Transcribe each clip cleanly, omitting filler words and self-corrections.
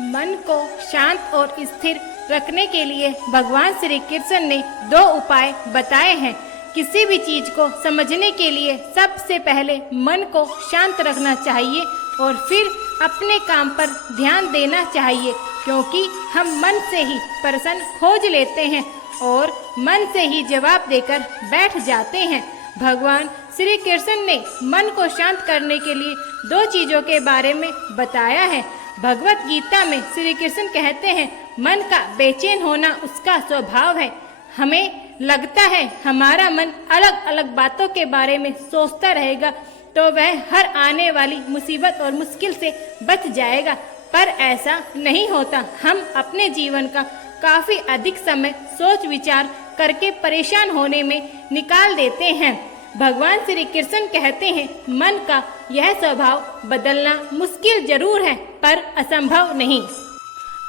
मन को शांत और स्थिर रखने के लिए भगवान श्री कृष्ण ने 2 उपाय बताए हैं। किसी भी चीज को समझने के लिए सबसे पहले मन को शांत रखना चाहिए और फिर अपने काम पर ध्यान देना चाहिए, क्योंकि हम मन से ही प्रश्न खोज लेते हैं और मन से ही जवाब देकर बैठ जाते हैं। भगवान श्री कृष्ण ने मन को शांत करने के लिए 2 चीजों के बारे में बताया है। भगवत गीता में श्री कृष्ण कहते हैं, मन का बेचैन होना उसका स्वभाव है। हमें लगता है हमारा मन अलग अलग बातों के बारे में सोचता रहेगा तो वह हर आने वाली मुसीबत और मुश्किल से बच जाएगा, पर ऐसा नहीं होता। हम अपने जीवन का काफी अधिक समय सोच विचार करके परेशान होने में निकाल देते हैं। भगवान श्री कृष्ण कहते हैं, मन का यह स्वभाव बदलना मुश्किल जरूर है पर असंभव नहीं।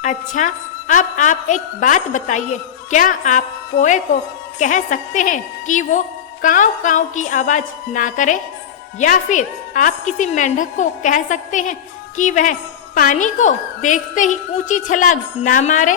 अच्छा, अब आप एक बात बताइए, क्या आप कोए को कह सकते हैं कि वो काव काव की आवाज ना करे, या फिर आप किसी मेंढक को कह सकते हैं कि वह पानी को देखते ही ऊंची छलांग ना मारे?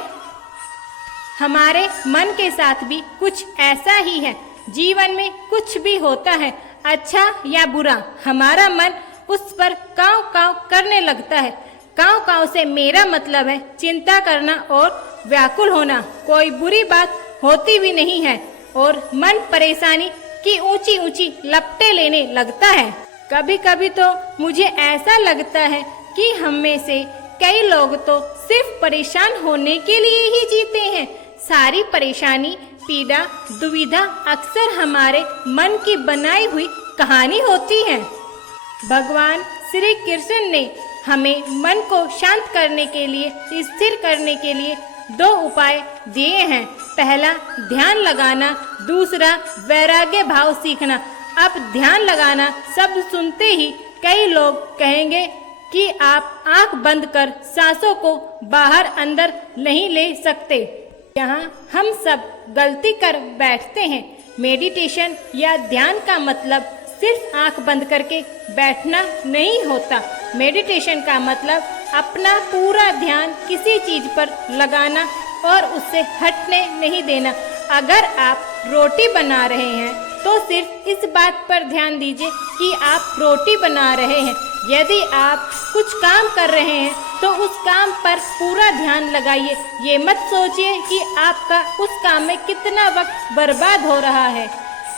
हमारे मन के साथ भी कुछ ऐसा ही है। जीवन में कुछ भी होता है, अच्छा या बुरा, हमारा मन उस पर काव काव करने लगता है। काव काव से मेरा मतलब है चिंता करना और व्याकुल होना। कोई बुरी बात होती भी नहीं है और मन परेशानी की ऊंची ऊंची लपटें लेने लगता है। कभी कभी तो मुझे ऐसा लगता है कि हम में से कई लोग तो सिर्फ परेशान होने के लिए ही जीते हैं। सारी परेशानी, पीड़ा, दुविधा अक्सर हमारे मन की बनाई हुई कहानी होती है। भगवान श्री कृष्ण ने हमें मन को शांत करने के लिए, स्थिर करने के लिए 2 उपाय दिए हैं। पहला ध्यान लगाना, दूसरा वैराग्य भाव सीखना। अब ध्यान लगाना शब्द सुनते ही कई लोग कहेंगे कि आप आंख बंद कर सांसों को बाहर अंदर नहीं ले सकते। यहाँ हम सब गलती कर बैठते हैं। मेडिटेशन या ध्यान का मतलब सिर्फ आंख बंद करके बैठना नहीं होता। मेडिटेशन का मतलब अपना पूरा ध्यान किसी चीज पर लगाना और उससे हटने नहीं देना। अगर आप रोटी बना रहे हैं तो सिर्फ इस बात पर ध्यान दीजिए कि आप रोटी बना रहे हैं। यदि आप कुछ काम कर रहे हैं तो उस काम पर पूरा ध्यान लगाइए। ये मत सोचिए कि आपका उस काम में कितना वक्त बर्बाद हो रहा है।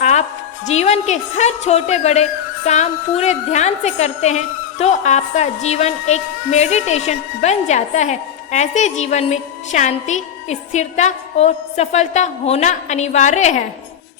आप जीवन के हर छोटे बड़े काम पूरे ध्यान से करते हैं तो आपका जीवन एक मेडिटेशन बन जाता है। ऐसे जीवन में शांति, स्थिरता और सफलता होना अनिवार्य है।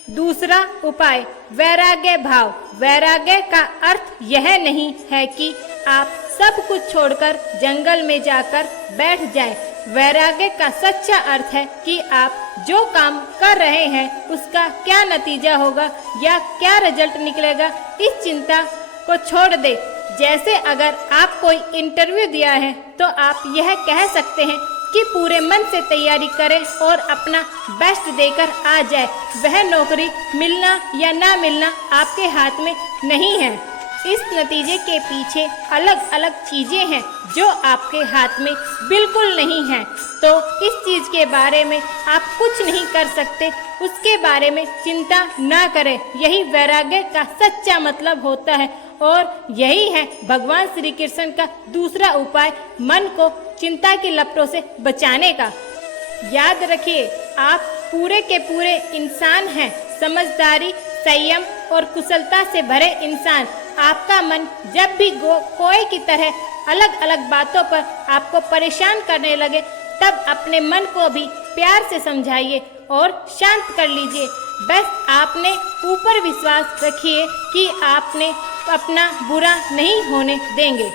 दूसरा उपाय वैराग्य भाव। वैराग्य का अर्थ यह नहीं है कि आप सब कुछ छोड़कर जंगल में जाकर बैठ जाएं। वैराग्य का सच्चा अर्थ है कि आप जो काम कर रहे हैं उसका क्या नतीजा होगा या क्या रिजल्ट निकलेगा, इस चिंता को छोड़ दे। जैसे अगर आप कोई इंटरव्यू दिया है तो आप यह कह सकते हैं कि पूरे मन से तैयारी करें और अपना बेस्ट देकर आ जाए। वह नौकरी मिलना या ना मिलना आपके हाथ में नहीं है। इस नतीजे के पीछे अलग अलग चीजें हैं जो आपके हाथ में बिल्कुल नहीं है। तो इस चीज के बारे में आप कुछ नहीं कर सकते, उसके बारे में चिंता ना करें। यही वैराग्य का सच्चा मतलब होता है और यही है भगवान श्री कृष्ण का दूसरा उपाय, मन को चिंता की लपटों से बचाने का। याद रखिए, आप पूरे के पूरे इंसान हैं। समझदारी, संयम और कुशलता से भरे इंसान। आपका मन जब भी कोए की तरह अलग अलग बातों पर आपको परेशान करने लगे तब अपने मन को भी प्यार से समझाइए और शांत कर लीजिए। बस आपने ऊपर विश्वास रखिए कि आपने अपना बुरा नहीं होने देंगे।